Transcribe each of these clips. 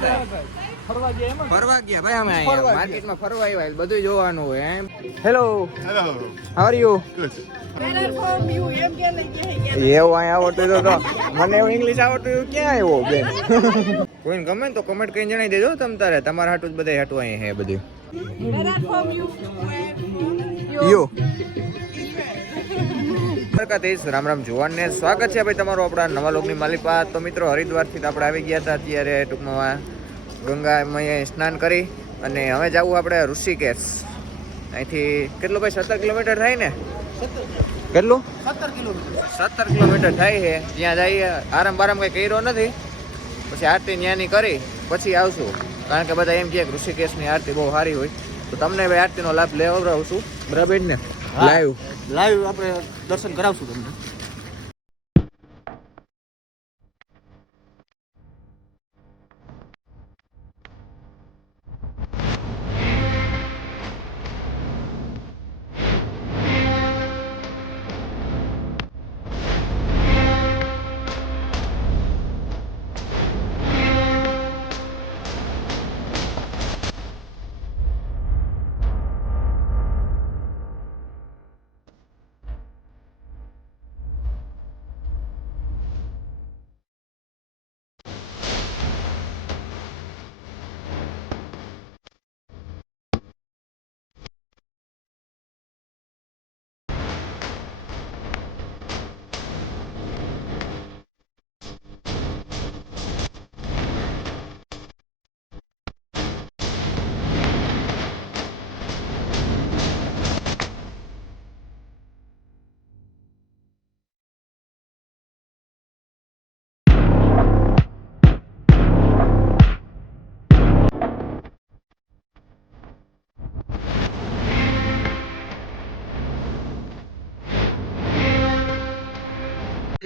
ફરવા ગયા ભાઈ અમે ફરવા માર્કેટમાં ફરવા આવ્યા બધું જોવાનું હોય એમ. Hello hello how are you? Good. એવું અહીં આવડતું તો મને એવું ઇંગ્લિશ આવડતું એવું ક્યાં આવ્યો બેન? કોઈને ગમે ને તો કમેન્ટ કરીને જણાવી દેજો તમ તારે. તમારા હાટું જ બધા હાટું અહીં હે બધું. યુ રામ રામ જુવાનને સ્વાગત છે ભાઈ તમારું આપણા નવા લોકની માલિપા. તો મિત્રો હરિદ્વારથી આપણે આવી ગયા હતા અત્યારે ટૂંકમાં ગંગામાં સ્નાન કરી અને હવે જવું આપણે ઋષિકેશ. અહીંથી કેટલું ભાઈ 17 કિલોમીટર થાય ને? કેટલું? 17 કિલોમીટર થાય છે. ત્યાં જઈએ આરામ બારામ કંઈ કર્યો નથી, પછી આરતી ન્યાની કરી પછી આવશું. કારણ કે બધા એમ કહે કે ઋષિકેશની આરતી બહુ સારી હોય, તો તમને ભાઈ આરતીનો લાભ લેવડાવું છું. બરાબર ને? લાઈવ આપણે દર્શન કરાવશું તમને.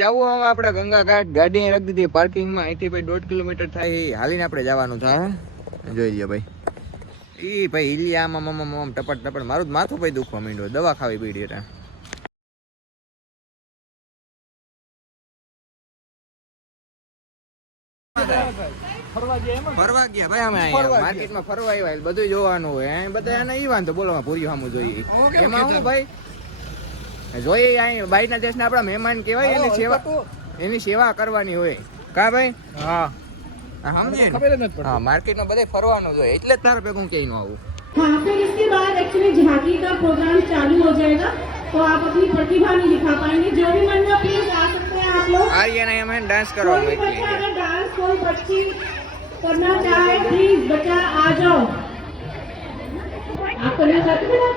જવું હવે આપણે ગંગા ઘાટ. ગાડી રાખી દીધી પાર્કિંગમાં. અહીંથી ભાઈ 1.5 કિલોમીટર થાય, હાલીને આપણે જવાનું થાય. જોઈ લો ભાઈ, ઈ ભાઈ હિલી આમ ટપટ ટપટ. મારું જ માથું ભાઈ દુખવા માંડ્યું, દવા ખાવી પડી એટલે. ફરવા ગયા ભાઈ અમે માર્કેટમાં ફરવા આવ્યા બધું જોવાનું હોય. બધા એને ઈ વાંધો બોલો પૂરી સામું જોઈએ. એમાં હું ભાઈ જોઈએ અહીં બહારના દેશના આપણા મહેમાન કહેવાય, એની સેવા કરવાની હોય. કા ભાઈ? હા સમજે ને? હા, માર્કેટમાં બધે ફરવાનું જોઈએ એટલે જ તારે ભેગું ક્યાંય ન આવું. हाँ, फिर इसके बाद एक्चुअली झांकी का प्रोग्राम चालू हो जाएगा, तो आप अपनी प्रतिभा नहीं दिखा पाएंगे. जो भी मन में प्लीज आ सकते हैं आप लोग. आर्यन हमें डांस करो. कोई बच्चा अगर डांस कोई बच्ची करना चाहे प्लीज बच्चा आ जाओ. आप करना चाहते हो?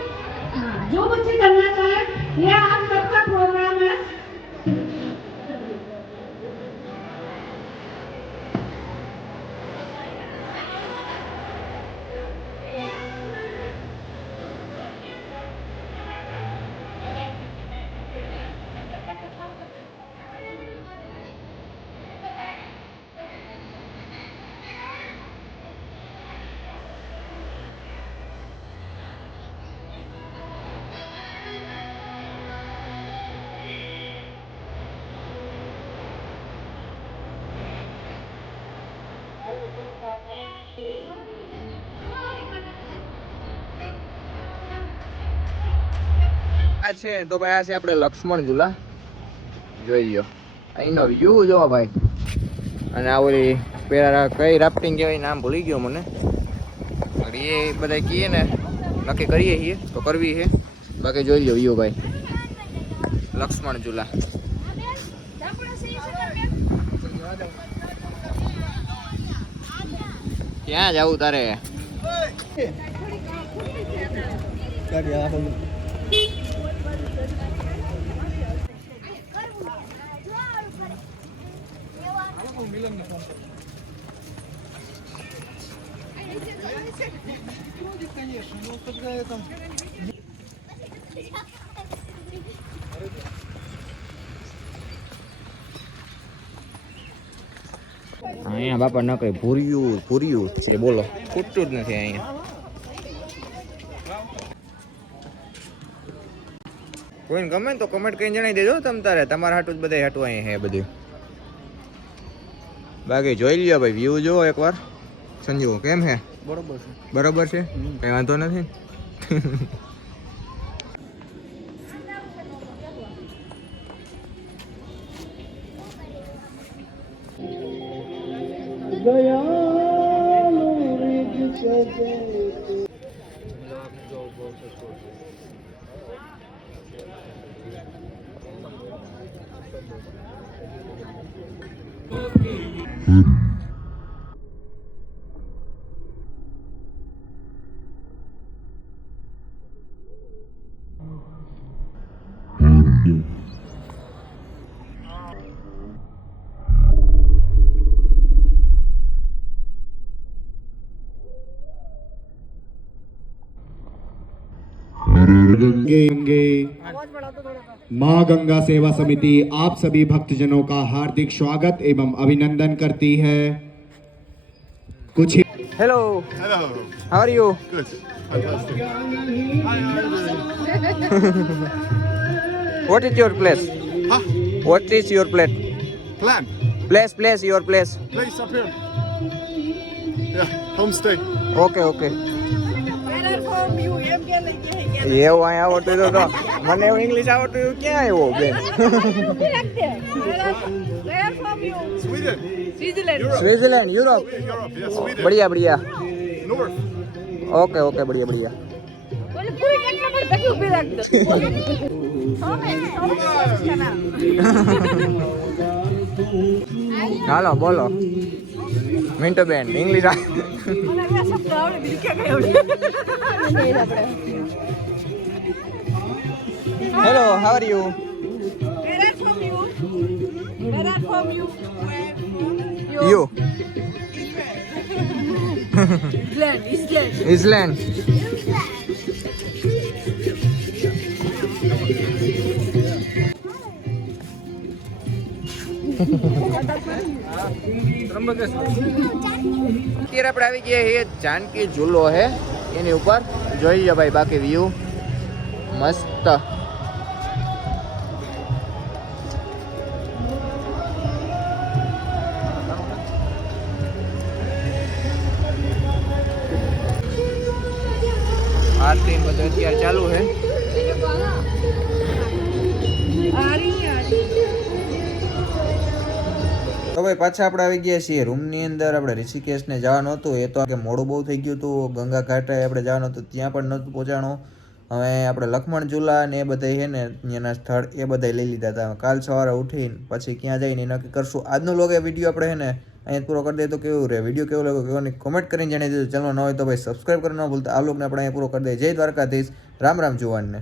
हाँ, जो बच्चे करना चाहे, ये आप सबका प्रोग्राम है. આ છે તો ભાઈ, આ છે આપણે લક્ષ્મણ ઝૂલા. જોઈ લો અહીંનો વ્યૂ જો ભાઈ. અને આ ઓલી પેલા કઈ રાફ્ટિંગ કહેવાય, નામ ભૂલી ગયો મને. એ બધા કહીએ ને નક્કી કરીએ છીએ તો કરવી છે. બાકી જોઈ લો વ્યૂ ભાઈ, લક્ષ્મણ ઝૂલા. ક્યાં જવું તારે? અહીંયા બાપા ન કઈ ભૂર્યું છે, બોલો ખૂટતું જ નથી અહીંયા. કોઈને ગમે ને તો કમેન્ટ કરીને જણાવી દેજો તમ તારે. તમારા હાટું જ બધા હાટું અહીં હે બધું. બાકી જોઈ લ્યો ભાઈ, વ્યૂ જો એકવાર સંજુ કેમ છે? બરોબર છે. બરોબર છે, કઈ વાંધો નથી. गंगे माँ गंगा सेवा समिति आप सभी भक्तजनों का हार्दिक स्वागत एवं अभिनंदन करती है। कुछ ही hello, Hello. How are you? Good. Fantastic. What is your place? Huh? What is your place? Plan. Place your place. Place up here. Yeah. Homestay. Okay okay. એવું અહીં આવડતું તો મને એવું ઇંગ્લિશ આવડતું એવું ક્યાં આવ્યો બેન? Sweden. Switzerland, Europe. Yeah, Europe. Yeah, Sweden. બઢિયા બઢિયા. North. ઓકે ઓકે, બઢિયા બઢિયા. હાલો બોલો મિન્ટો બેન English. Hello, how are you? You Iceland. અત્યારે આપણે આવી ગયા છીએ જાનકી ઝૂલો હે એની ઉપર. જોઈએ ભાઈ બાકી વ્યૂ મસ્ત. આરતી બધું અત્યારે ચાલુ છે. તો ભાઈ પાછા આપણે આવી ગયા છીએ રૂમની અંદર. આપણે ઋષિકેશને જવાનું હતું, એ તો કે મોડું બહુ થઈ ગયું હતું. ગંગા ઘાટે આપણે જવાનું હતું, ત્યાં પણ નહોતું પહોંચાણું. હવે આપણે લક્ષ્મણ ઝૂલા ને એ બધા છે ને ત્યાંના સ્થળ એ બધા લઈ લીધા હતા. કાલ સવારે ઉઠીને પછી ક્યાં જઈને નક્કી કરશું. આજનો લોગ એ વિડીયો આપણે છે ને અહીંયા પૂરો કરી દઈએ તો કેવું રહે. વિડીયો કેવો લાગ્યો કેવો કોમેન્ટ કરીને જણાવી દીધું. ચેનલ ન હોય તો ભાઈ સબસ્ક્રાઈબ કરવાનું ન ભૂલતા. આ લોગને આપણે અહીંયા પૂરો કરી દઈએ. જય દ્વારકાધીશ. રામ રામ જુવાનને.